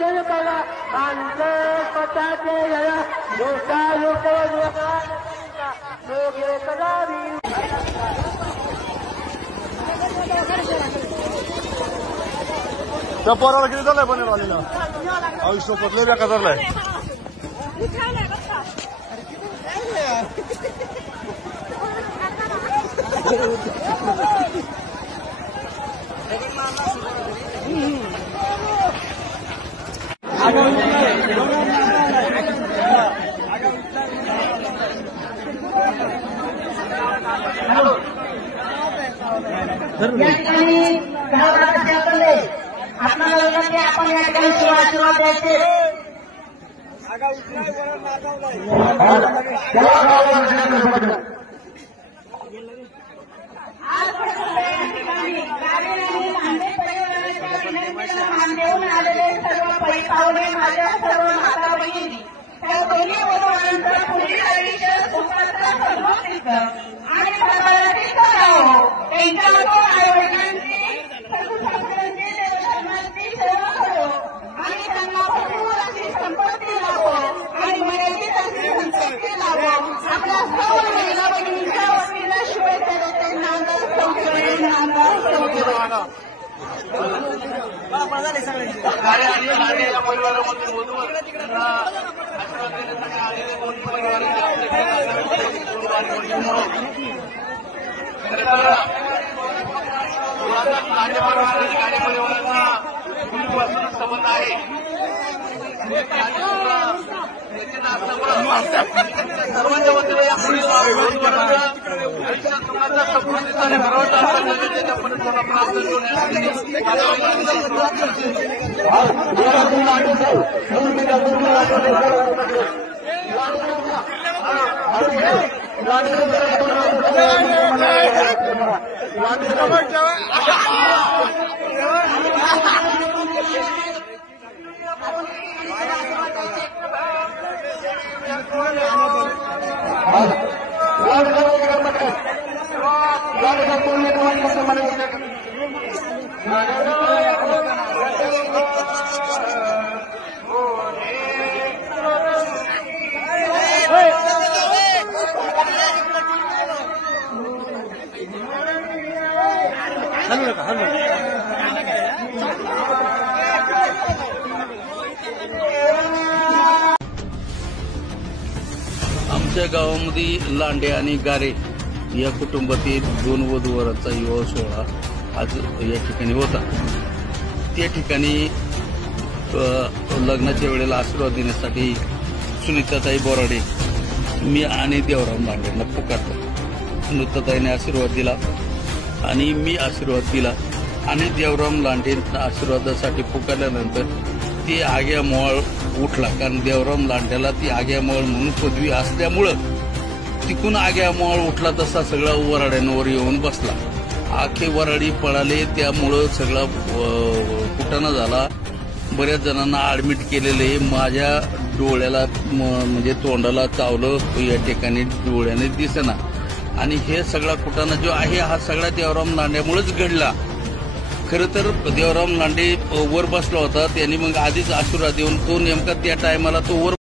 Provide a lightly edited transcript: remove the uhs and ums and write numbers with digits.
माणसे बघा माणसं स्वतःचे लोका लोक योग्य करावी त्या पोराला किती झालंय पण राहिलेला आयुष्य पतले बेका धरलाय आपल्याला विनंती आपण या ठिकाणी सुरुवात द्यायचे मान देऊन आलेले सर्व पै पाहुणे माझ्या सर्व माता बहिणी त्या बहिणी बरोबरांचं पुढील आयुष्य सुखाचं समृद्धीच आणि प्रगतीच राहो त्यांच्या आईवडिलांची सर्वसाधारणची देवधर्माची सेवा करो आणि त्यांना भरपूर अशी संपत्ती लाभो आणि मर्यादित अशी संपत्ती लाभो आपल्या सर्व महिला बहिणींच्या वतीनं शुभेच्छा देते नांदा सौख्य नांदा सौख्य संबंध आहे सर्वांच्या वतीने या समृद्धीचा आणि भरवटा आमच्या गावामध्ये लांडे आणि गारे या कुटुंबातील 2 वधूवरांचा विवाह सोहळा आज या ठिकाणी होता। त्या ठिकाणी लग्नाच्या वेळेला आशीर्वाद देण्यासाठी सुनीताताई बोराडे मी आणि देवराम लांडेंना पुकारतो। सुनीताताईने आशीर्वाद दिला आणि मी आशीर्वाद दिला आणि देवराम लांडेंना आशीर्वादासाठी पुकारल्यानंतर ती आग्यामोळ उठला, कारण देवराम लांड्याला ती आग्यामोळ म्हणून पदवी असल्यामुळं तिकून आग्यामोळ उठला तसा सगळा वराड्यांवर येऊन बसला। आखे वराडी पळाले, त्यामुळं सगळा कुटाणा झाला। बऱ्याच जणांना ऍडमिट केलेले, माझ्या डोळ्याला म्हणजे तोंडाला चावलं, या ठिकाणी डोळ्याने दिसेना आणि हे सगळा कुटाणा जो आहे हा सगळा देवराम लांड्यामुळेच घडला। खरं तर देवराम लांडे वर बसला होता, त्यांनी मग आधीच आशीर्वाद देऊन तो नेमका त्या टायमाला तो वर